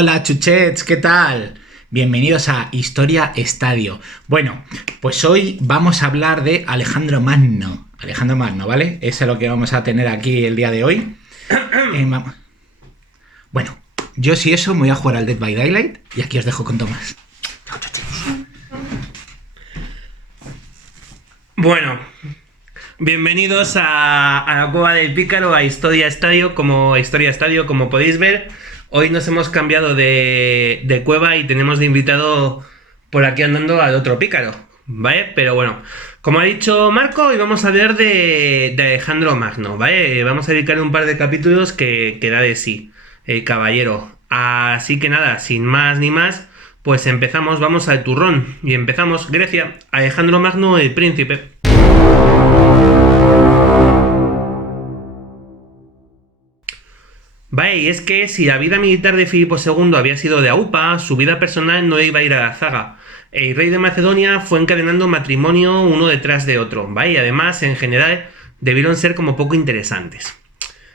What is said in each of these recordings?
Hola chuchets, ¿qué tal? Bienvenidos a Historia Estadio. Bueno, pues hoy vamos a hablar de Alejandro Magno. Alejandro Magno, ¿vale? Eso es lo que vamos a tener aquí el día de hoy. Bueno, yo si eso me voy a jugar al Dead by Daylight y aquí os dejo con Tomás. Chao, chuchets. Bueno, bienvenidos a la Cueva del Pícaro, a Historia Estadio, como podéis ver. Hoy nos hemos cambiado de cueva y tenemos de invitado por aquí andando al otro pícaro, ¿vale? Pero bueno, como ha dicho Marco, hoy vamos a hablar de Alejandro Magno, ¿vale? Vamos a dedicar un par de capítulos que da de sí, el caballero. Así que nada, sin más ni más, pues empezamos, vamos al turrón. Y empezamos, Grecia, Alejandro Magno, el príncipe. Vale, y es que si la vida militar de Filipo II había sido de aupa, su vida personal no iba a ir a la zaga. El rey de Macedonia fue encadenando matrimonio uno detrás de otro, ¿vale? Y además, en general, debieron ser como poco interesantes.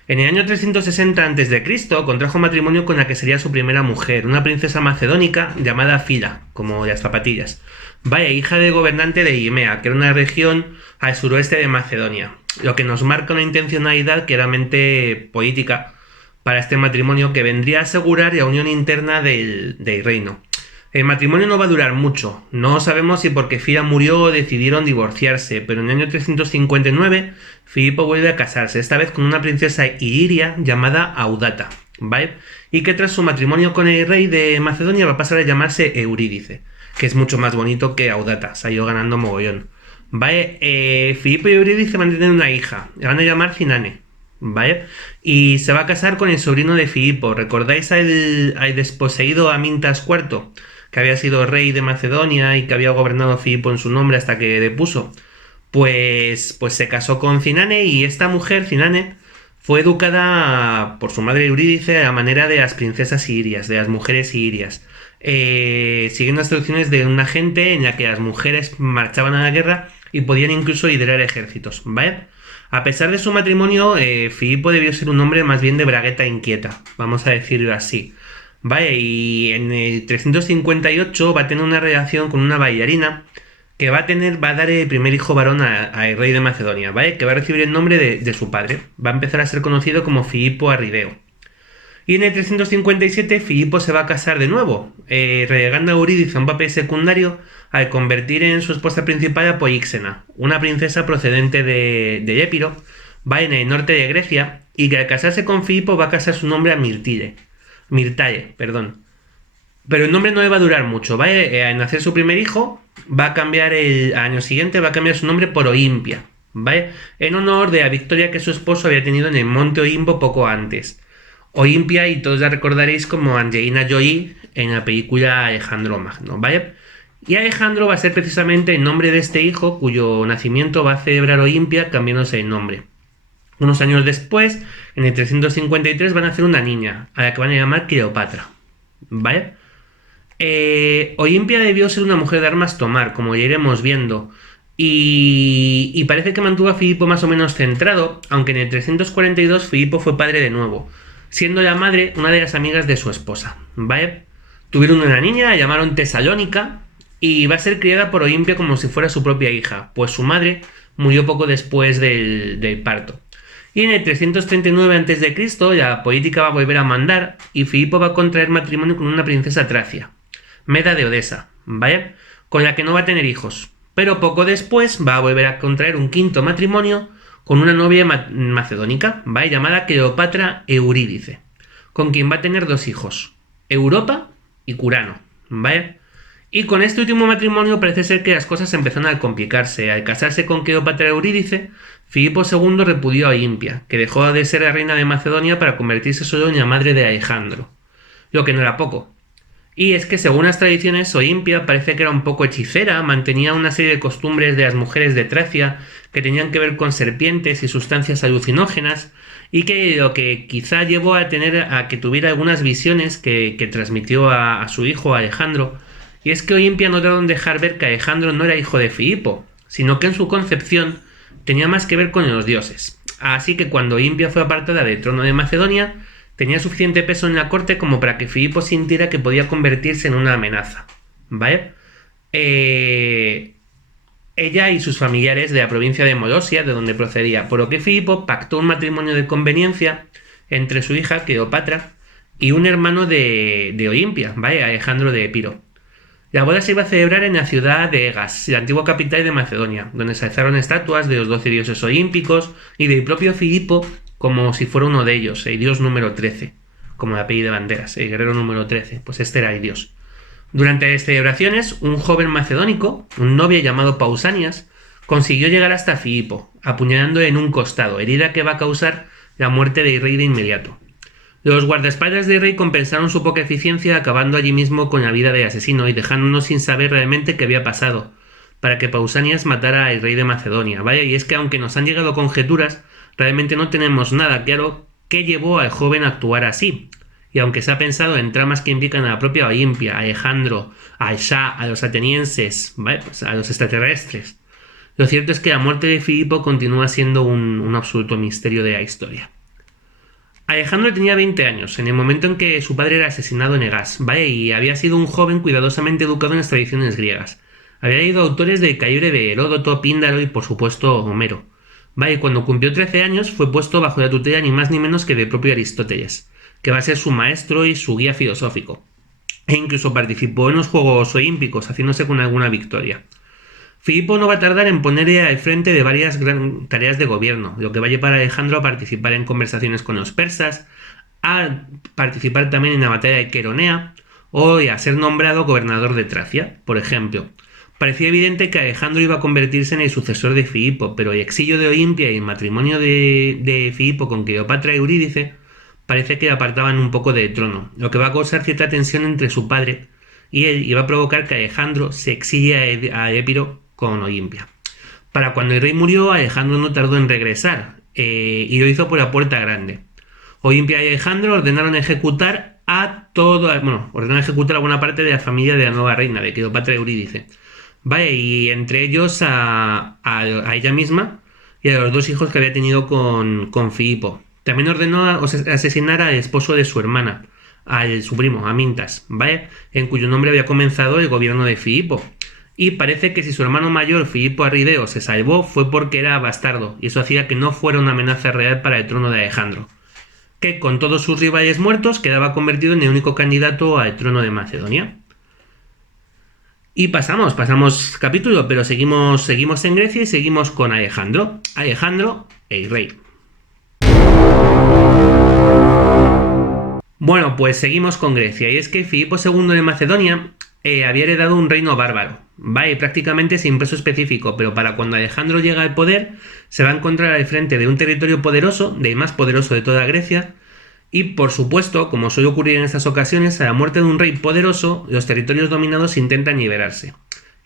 En el año 360 a.C. contrajo matrimonio con la que sería su primera mujer, una princesa macedónica llamada Fila, como las zapatillas. Vaya, hija del gobernante de Imea, que era una región al suroeste de Macedonia, lo que nos marca una intencionalidad claramente política para este matrimonio que vendría a asegurar la unión interna del reino. El matrimonio no va a durar mucho, no sabemos si porque Fila murió decidieron divorciarse, pero en el año 359 Filipo vuelve a casarse, esta vez con una princesa iliria llamada Audata, ¿vale? Y que tras su matrimonio con el rey de Macedonia va a pasar a llamarse Eurídice, que es mucho más bonito que Audata, se ha ido ganando mogollón, ¿vale? Filipo y Eurídice van a tener una hija, la van a llamar Cinane, ¿vale? Y se va a casar con el sobrino de Filipo. ¿Recordáis al desposeído Amintas IV, que había sido rey de Macedonia y que había gobernado Filipo en su nombre hasta que depuso? Pues se casó con Cinane, y esta mujer, Cinane, fue educada por su madre Eurídice a la manera de las princesas sirias, de las mujeres sirias, siguiendo las instrucciones de una gente en la que las mujeres marchaban a la guerra y podían incluso liderar ejércitos, ¿vale? A pesar de su matrimonio, Filipo debió ser un hombre más bien de bragueta inquieta, vamos a decirlo así. Vale, y en el 358 va a tener una relación con una bailarina que va a dar el primer hijo varón al rey de Macedonia, ¿vale? Que va a recibir el nombre de su padre. Va a empezar a ser conocido como Filipo Arrideo. Y en el 357 Filipo se va a casar de nuevo, relegando a Eurídice a un papel secundario al convertir en su esposa principal a Políxena, una princesa procedente de Épiro, va en el norte de Grecia, y que al casarse con Filipo va a casar su nombre a Mirtae, perdón. Pero el nombre no le va a durar mucho, ¿vale? Al nacer su primer hijo, va a cambiar al año siguiente, va a cambiar su nombre por Oimpia, ¿vale? En honor de la victoria que su esposo había tenido en el monte Olimpo poco antes. Oimpia, y todos la recordaréis como Angelina Jolie en la película Alejandro Magno, ¿vale? Y Alejandro va a ser precisamente el nombre de este hijo, cuyo nacimiento va a celebrar Oimpia cambiándose el nombre. Unos años después, en el 353, van a hacer una niña, a la que van a llamar Cleopatra, ¿vale? Oimpia debió ser una mujer de armas tomar, como ya iremos viendo, y parece que mantuvo a Filipo más o menos centrado, aunque en el 342 Filipo fue padre de nuevo, siendo la madre una de las amigas de su esposa, ¿vale? Tuvieron una niña, la llamaron Tesalónica, y va a ser criada por Oimpia como si fuera su propia hija, pues su madre murió poco después del parto. Y en el 339 a.C. la política va a volver a mandar, y Filipo va a contraer matrimonio con una princesa tracia, Meda de Odesa, ¿vale? Con la que no va a tener hijos. Pero poco después va a volver a contraer un quinto matrimonio con una novia macedónica, ¿vale? Llamada Cleopatra Eurídice, con quien va a tener dos hijos, Europa y Curano, ¿vale? Y con este último matrimonio parece ser que las cosas empezaron a complicarse. Al casarse con Cleopatra Eurídice, Filipo II repudió a Oimpia, que dejó de ser la reina de Macedonia para convertirse solo en la madre de Alejandro, lo que no era poco. Y es que según las tradiciones, Oimpia parece que era un poco hechicera, mantenía una serie de costumbres de las mujeres de Tracia que tenían que ver con serpientes y sustancias alucinógenas, y que lo que quizá llevó a que tuviera algunas visiones que transmitió a su hijo Alejandro. Y es que Oimpia no trataron de dejar ver que Alejandro no era hijo de Filipo, sino que en su concepción tenía más que ver con los dioses. Así que cuando Oimpia fue apartada del trono de Macedonia, tenía suficiente peso en la corte como para que Filipo sintiera que podía convertirse en una amenaza, ¿vale? Ella y sus familiares de la provincia de Molosia, de donde procedía, por lo que Filipo pactó un matrimonio de conveniencia entre su hija, Cleopatra, y un hermano de Olimpia, ¿vale? Alejandro de Epiro. La boda se iba a celebrar en la ciudad de Egas, la antigua capital de Macedonia, donde se alzaron estatuas de los 12 dioses olímpicos y del propio Filipo como si fuera uno de ellos, el dios número 13, como el apellido de banderas, el guerrero número 13, pues este era el dios. Durante las celebraciones, un joven macedónico, un novio llamado Pausanias, consiguió llegar hasta Filipo, apuñalándole en un costado, herida que va a causar la muerte del rey de inmediato. Los guardaespaldas del rey compensaron su poca eficiencia acabando allí mismo con la vida del asesino y dejándonos sin saber realmente qué había pasado, para que Pausanias matara al rey de Macedonia, ¿vale? Y es que aunque nos han llegado conjeturas, realmente no tenemos nada claro qué llevó al joven a actuar así. Y aunque se ha pensado en tramas que implican a la propia Olimpia, a Alejandro, a Shah, a los atenienses, ¿vale? Pues a los extraterrestres, lo cierto es que la muerte de Filipo continúa siendo un absoluto misterio de la historia. Alejandro tenía 20 años, en el momento en que su padre era asesinado en Egas, ¿vale? Y había sido un joven cuidadosamente educado en las tradiciones griegas. Había leído autores del calibre de Heródoto, Píndaro y, por supuesto, Homero. ¿Vale? Cuando cumplió 13 años fue puesto bajo la tutela ni más ni menos que del propio Aristóteles, que va a ser su maestro y su guía filosófico. E incluso participó en los Juegos Olímpicos, haciéndose con alguna victoria. Filipo no va a tardar en ponerle al frente de varias tareas de gobierno, lo que va a llevar a Alejandro a participar en conversaciones con los persas, a participar también en la batalla de Queronea o a ser nombrado gobernador de Tracia, por ejemplo. Parecía evidente que Alejandro iba a convertirse en el sucesor de Filipo, pero el exilio de Olimpia y el matrimonio de Filipo con Cleopatra y Eurídice parece que le apartaban un poco del trono, lo que va a causar cierta tensión entre su padre y él y va a provocar que Alejandro se exilie a Epiro con Olimpia. Para cuando el rey murió, Alejandro no tardó en regresar y lo hizo por la puerta grande. Olimpia y Alejandro ordenaron ejecutar a buena parte de la familia de la nueva reina, de Cleopatra y Eurídice. Vale, y entre ellos a ella misma y a los dos hijos que había tenido con Filipo. También ordenó asesinar al esposo de su hermana, su primo, Amintas, ¿vale? En cuyo nombre había comenzado el gobierno de Filipo. Y parece que si su hermano mayor, Filipo Arrideo, se salvó fue porque era bastardo, y eso hacía que no fuera una amenaza real para el trono de Alejandro, que con todos sus rivales muertos quedaba convertido en el único candidato al trono de Macedonia. Y pasamos capítulo, pero seguimos en Grecia y seguimos con Alejandro, el rey. Bueno, pues seguimos con Grecia, y es que Filipo II de Macedonia había heredado un reino bárbaro, ¿vale? Prácticamente sin peso específico, pero para cuando Alejandro llega al poder, se va a encontrar al frente de un territorio poderoso, del más poderoso de toda Grecia, y por supuesto, como suele ocurrir en estas ocasiones, a la muerte de un rey poderoso, los territorios dominados intentan liberarse.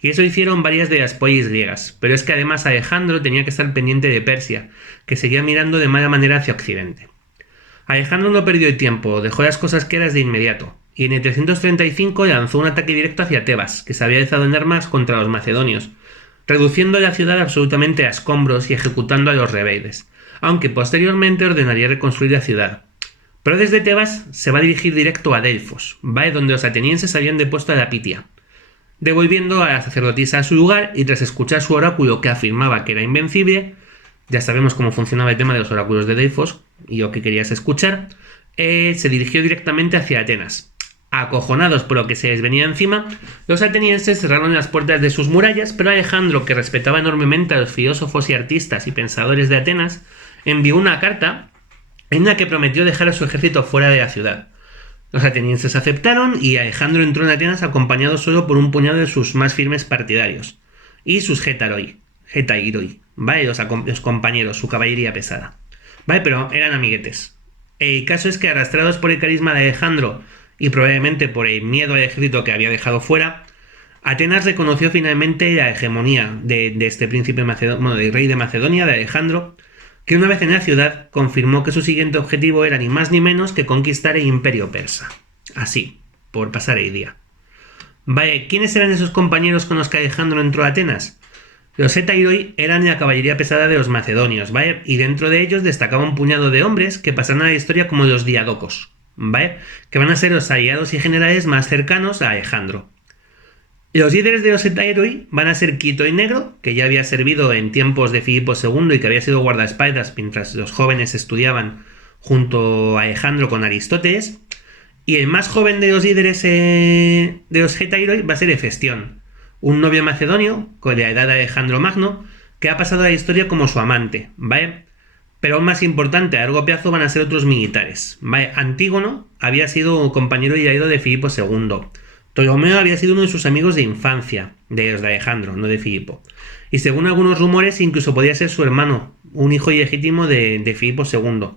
Y eso hicieron varias de las polis griegas, pero es que además Alejandro tenía que estar pendiente de Persia, que seguía mirando de mala manera hacia Occidente. Alejandro no perdió el tiempo, dejó las cosas claras de inmediato, y en el 335 lanzó un ataque directo hacia Tebas, que se había alzado en armas contra los macedonios, reduciendo la ciudad absolutamente a escombros y ejecutando a los rebeldes, aunque posteriormente ordenaría reconstruir la ciudad. Pero desde Tebas se va a dirigir directo a Delfos, ¿vale? Donde los atenienses habían depuesto a la Pitia, devolviendo a la sacerdotisa a su lugar y tras escuchar su oráculo que afirmaba que era invencible, ya sabemos cómo funcionaba el tema de los oráculos de Delfos y lo que querías escuchar, se dirigió directamente hacia Atenas. Acojonados por lo que se les venía encima, los atenienses cerraron las puertas de sus murallas, pero Alejandro, que respetaba enormemente a los filósofos y artistas y pensadores de Atenas, envió una carta en la que prometió dejar a su ejército fuera de la ciudad. Los atenienses aceptaron y Alejandro entró en Atenas acompañado solo por un puñado de sus más firmes partidarios y sus getairoi, ¿vale? Los compañeros, su caballería pesada, ¿vale? Pero eran amiguetes. El caso es que, arrastrados por el carisma de Alejandro y probablemente por el miedo al ejército que había dejado fuera, Atenas reconoció finalmente la hegemonía de este príncipe del rey de Macedonia, de Alejandro, que una vez en la ciudad confirmó que su siguiente objetivo era ni más ni menos que conquistar el imperio persa. Así, por pasar el día. Vale, ¿quiénes eran esos compañeros con los que Alejandro entró a Atenas? Los hetairoi eran la caballería pesada de los macedonios, ¿vale? Y dentro de ellos destacaba un puñado de hombres que pasan a la historia como los diadocos, ¿vale? Que van a ser los aliados y generales más cercanos a Alejandro. Los líderes de los hetairoi van a ser Quito el Negro, que ya había servido en tiempos de Filipo II y que había sido guardaespaldas mientras los jóvenes estudiaban junto a Alejandro con Aristóteles. Y el más joven de los líderes de los hetairoi va a ser Hefestión, un novio macedonio con la edad de Alejandro Magno, que ha pasado a la historia como su amante, ¿vale? Pero aún más importante, a largo plazo van a ser otros militares, ¿vale? Antígono había sido compañero y aliado de Filipo II. Ptolomeo había sido uno de sus amigos de infancia, de los de Alejandro, no de Filipo. Y según algunos rumores, incluso podía ser su hermano, un hijo ilegítimo de Filipo II.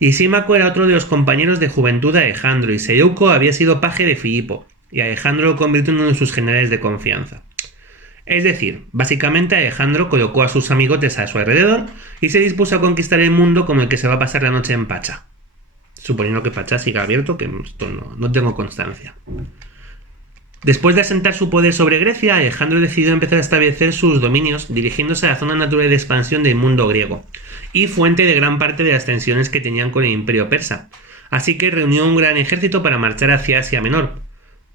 Lisímaco era otro de los compañeros de juventud de Alejandro, y Seleuco había sido paje de Filipo, y Alejandro lo convirtió en uno de sus generales de confianza. Es decir, básicamente Alejandro colocó a sus amigotes a su alrededor y se dispuso a conquistar el mundo como el que se va a pasar la noche en Pacha. Suponiendo que Pacha siga abierto, que esto no tengo constancia. Después de asentar su poder sobre Grecia, Alejandro decidió empezar a establecer sus dominios dirigiéndose a la zona natural de expansión del mundo griego y fuente de gran parte de las tensiones que tenían con el imperio persa. Así que reunió un gran ejército para marchar hacia Asia Menor.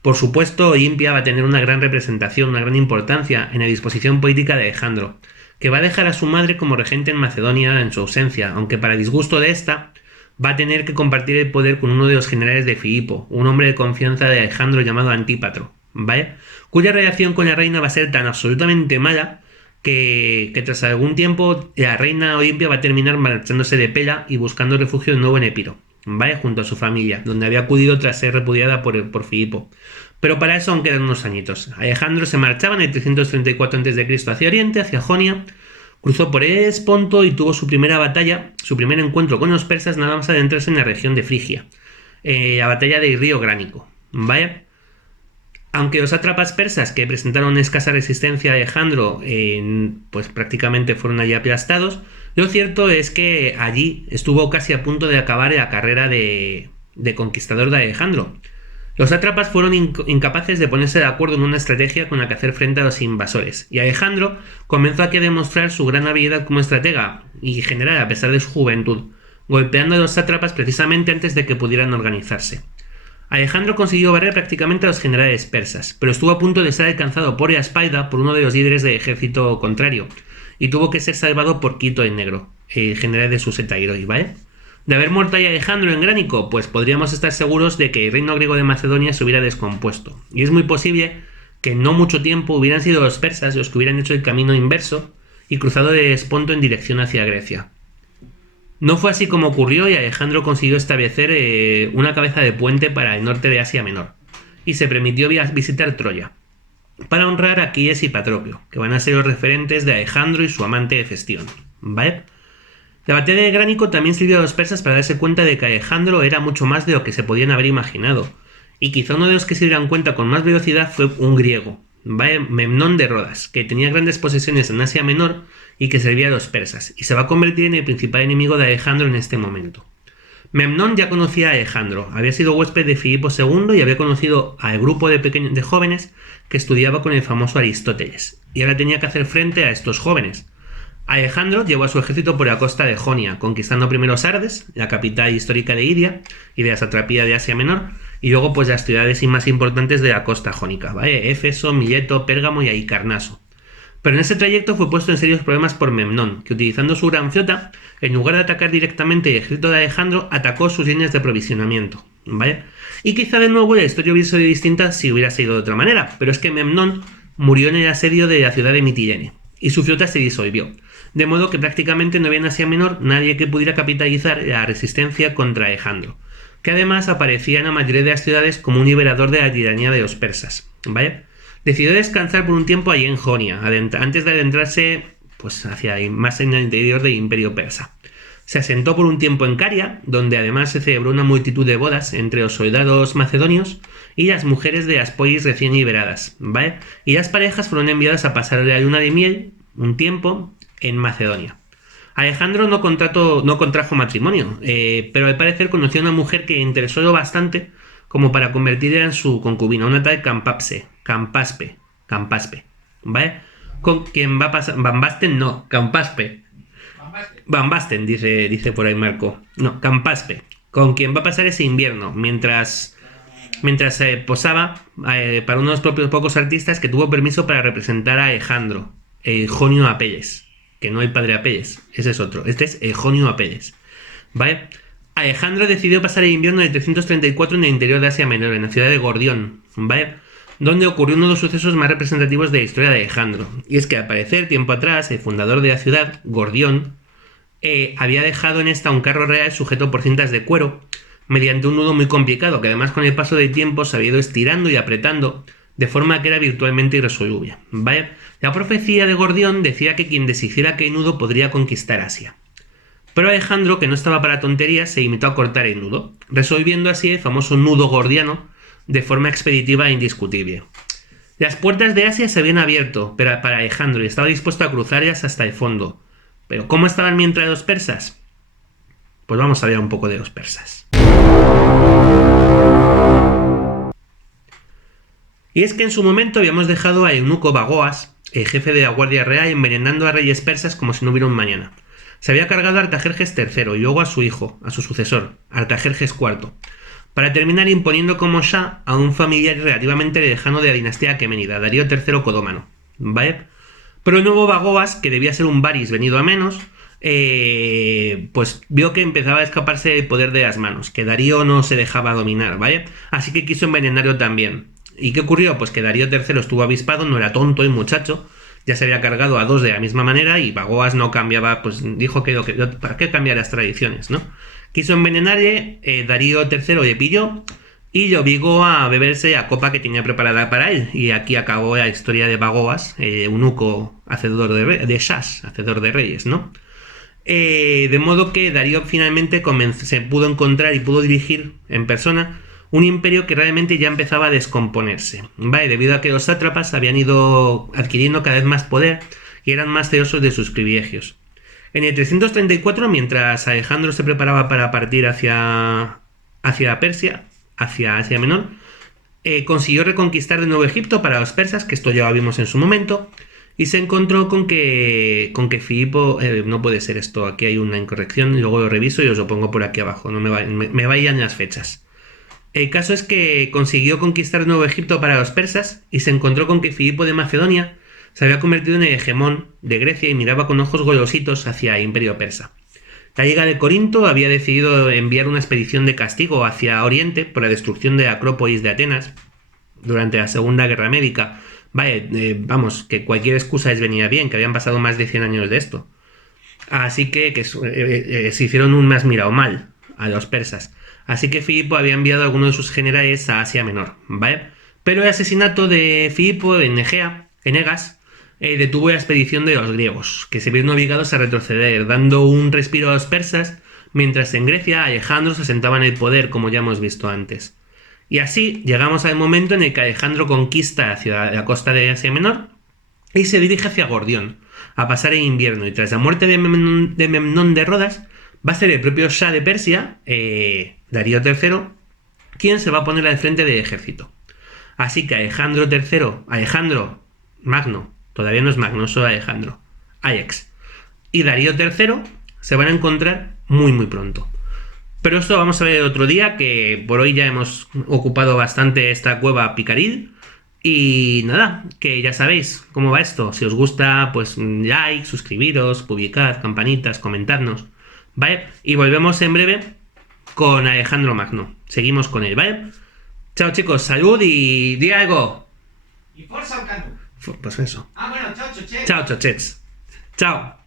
Por supuesto, Olimpia va a tener una gran representación, una gran importancia en la disposición política de Alejandro, que va a dejar a su madre como regente en Macedonia en su ausencia, aunque para disgusto de esta, va a tener que compartir el poder con uno de los generales de Filipo, un hombre de confianza de Alejandro llamado Antípatro, ¿vale? Cuya relación con la reina va a ser tan absolutamente mala que tras algún tiempo la reina Olimpia va a terminar marchándose de Pela y buscando refugio de nuevo en Epiro, ¿vale? Junto a su familia, donde había acudido tras ser repudiada por Filipo. Pero para eso aún quedan unos añitos. Alejandro se marchaba en el 334 a.C. hacia Oriente, hacia Jonia, cruzó por Esponto y tuvo su primera batalla, su primer encuentro con los persas nada más adentrarse en la región de Frigia, la batalla del río Gránico, ¿vale? Aunque los sátrapas persas que presentaron escasa resistencia a Alejandro pues prácticamente fueron allí aplastados, lo cierto es que allí estuvo casi a punto de acabar la carrera de conquistador de Alejandro. Los sátrapas fueron incapaces de ponerse de acuerdo en una estrategia con la que hacer frente a los invasores, y Alejandro comenzó aquí a demostrar su gran habilidad como estratega y general a pesar de su juventud, golpeando a los sátrapas precisamente antes de que pudieran organizarse. Alejandro consiguió barrer prácticamente a los generales persas, pero estuvo a punto de ser alcanzado por la espalda por uno de los líderes del ejército contrario, y tuvo que ser salvado por Quito el Negro, el general de sus hetairoi, ¿vale? De haber muerto ahí Alejandro en Gránico, pues podríamos estar seguros de que el reino griego de Macedonia se hubiera descompuesto, y es muy posible que en no mucho tiempo hubieran sido los persas los que hubieran hecho el camino inverso y cruzado de Esponto en dirección hacia Grecia. No fue así como ocurrió y Alejandro consiguió establecer una cabeza de puente para el norte de Asia Menor, y se permitió visitar Troya, para honrar a Aquiles y Patroclo, que van a ser los referentes de Alejandro y su amante Hefestión, ¿vale? La batalla de Gránico también sirvió a los persas para darse cuenta de que Alejandro era mucho más de lo que se podían haber imaginado, y quizá uno de los que se dieran cuenta con más velocidad fue un griego, ¿vale? Memnón de Rodas, que tenía grandes posesiones en Asia Menor y que servía a los persas, y se va a convertir en el principal enemigo de Alejandro en este momento. Memnón ya conocía a Alejandro, había sido huésped de Filipo II y había conocido al grupo de jóvenes que estudiaba con el famoso Aristóteles, y ahora tenía que hacer frente a estos jóvenes. Alejandro llevó a su ejército por la costa de Jonia, conquistando primero Sardes, la capital histórica de Iria y de la satrapía de Asia Menor, y luego pues las ciudades más importantes de la costa jónica, ¿vale? Éfeso, Mileto, Pérgamo y Halicarnaso. Pero en ese trayecto fue puesto en serios problemas por Memnón, que utilizando su gran flota, en lugar de atacar directamente el ejército de Alejandro, atacó sus líneas de aprovisionamiento, ¿vale? Y quizá de nuevo la historia hubiera sido distinta si hubiera sido de otra manera, pero es que Memnón murió en el asedio de la ciudad de Mitilene, y su flota se disolvió. De modo que prácticamente no había en Asia Menor nadie que pudiera capitalizar la resistencia contra Alejandro, que además aparecía en la mayoría de las ciudades como un liberador de la tiranía de los persas, ¿vale? Decidió descansar por un tiempo allí en Jonia, antes de adentrarse pues, más en el interior del imperio persa. Se asentó por un tiempo en Caria, donde además se celebró una multitud de bodas entre los soldados macedonios y las mujeres de las polis recién liberadas, ¿vale? Y las parejas fueron enviadas a pasar la luna de miel un tiempo en Macedonia. Alejandro no contrajo matrimonio, pero al parecer conoció a una mujer que le interesó lo bastante como para convertirla en su concubina, una tal Campaspe, ¿vale? con quien va a pasar... Van Basten no, Campaspe. Van Basten, dice por ahí Marco. No, Campaspe. Con quien va a pasar ese invierno, mientras posaba para uno de los propios pocos artistas que tuvo permiso para representar a Alejandro, Eugenio Apelles. Que no hay padre Apelles, ese es otro. Este es Eugenio Apelles. ¿Vale? Alejandro decidió pasar el invierno de 334 en el interior de Asia Menor, en la ciudad de Gordión, ¿vale? Donde ocurrió uno de los sucesos más representativos de la historia de Alejandro. Y es que al parecer, tiempo atrás, el fundador de la ciudad, Gordión, había dejado en esta un carro real sujeto por cintas de cuero, mediante un nudo muy complicado, que además con el paso del tiempo se había ido estirando y apretando, de forma que era virtualmente irresoluble, ¿vale? La profecía de Gordión decía que quien deshiciera aquel nudo podría conquistar Asia. Pero Alejandro, que no estaba para tonterías, se limitó a cortar el nudo, resolviendo así el famoso nudo gordiano de forma expeditiva e indiscutible. Las puertas de Asia se habían abierto para Alejandro y estaba dispuesto a cruzarlas hasta el fondo. ¿Pero cómo estaban mientras los persas? Pues vamos a hablar un poco de los persas. Y es que en su momento habíamos dejado a eunuco Bagoas, el jefe de la Guardia Real, envenenando a reyes persas como si no hubiera un mañana. Se había cargado a Artajerjes III y luego a su hijo, a su sucesor, Artajerjes IV, para terminar imponiendo como Shah a un familiar relativamente lejano de la dinastía aqueménida, Darío III Codómano, ¿vale? Pero el nuevo Bagoas, que debía ser un Varys venido a menos, pues vio que empezaba a escaparse del poder de las manos, que Darío no se dejaba dominar, ¿vale? Así que quiso envenenarlo también. ¿Y qué ocurrió? Pues que Darío III estuvo avispado, no era tonto el muchacho, ya se había cargado a dos de la misma manera y Bagoas no cambiaba, pues dijo que ¿para qué cambiar las tradiciones, no? Quiso envenenarle, Darío III le pilló y le obligó a beberse la copa que tenía preparada para él. Y aquí acabó la historia de Bagoas, eunuco hacedor de shahs, hacedor de reyes, ¿no? De modo que Darío finalmente se pudo encontrar y pudo dirigir en persona un imperio que realmente ya empezaba a descomponerse, ¿vale? Debido a que los sátrapas habían ido adquiriendo cada vez más poder y eran más celosos de sus privilegios. En el 334, mientras Alejandro se preparaba para partir hacia Persia, hacia Asia Menor, consiguió reconquistar de nuevo Egipto para los persas, que esto ya lo vimos en su momento, y se encontró con que Filipo, no puede ser esto, aquí hay una incorrección, luego lo reviso y os lo pongo por aquí abajo, no me vayan las fechas. El caso es que consiguió conquistar Nuevo Egipto para los persas y se encontró con que Filipo de Macedonia se había convertido en el hegemón de Grecia y miraba con ojos golositos hacia el imperio persa. La Liga de Corinto había decidido enviar una expedición de castigo hacia Oriente por la destrucción de la Acrópolis de Atenas durante la Segunda Guerra Médica. Vale, vamos, que cualquier excusa les venía bien, que habían pasado más de 100 años de esto. Así que se hicieron un más mirado mal a los persas. Así que Filipo había enviado a algunos de sus generales a Asia Menor, ¿vale? Pero el asesinato de Filipo en Egas, detuvo la expedición de los griegos, que se vieron obligados a retroceder, dando un respiro a los persas, mientras en Grecia Alejandro se sentaba en el poder, como ya hemos visto antes. Y así llegamos al momento en el que Alejandro conquista hacia la costa de Asia Menor y se dirige hacia Gordión, a pasar el invierno, y tras la muerte de Memnón de Rodas, va a ser el propio Shah de Persia, Darío III, quien se va a poner al frente del ejército. Así que Alejandro Magno, todavía no es Magno, solo Alejandro, Ajax, y Darío III se van a encontrar muy muy pronto. Pero esto vamos a ver otro día, que por hoy ya hemos ocupado bastante esta cueva picaril. Y nada, que ya sabéis cómo va esto. Si os gusta, pues like, suscribiros, publicad, campanitas, comentadnos, ¿vale? Y volvemos en breve con Alejandro Magno. Seguimos con él, ¿vale? Chao chicos, salud y di algo. Y forza al cano. Pues eso. Bueno, chao, chochets. Chao, chochets. Chao.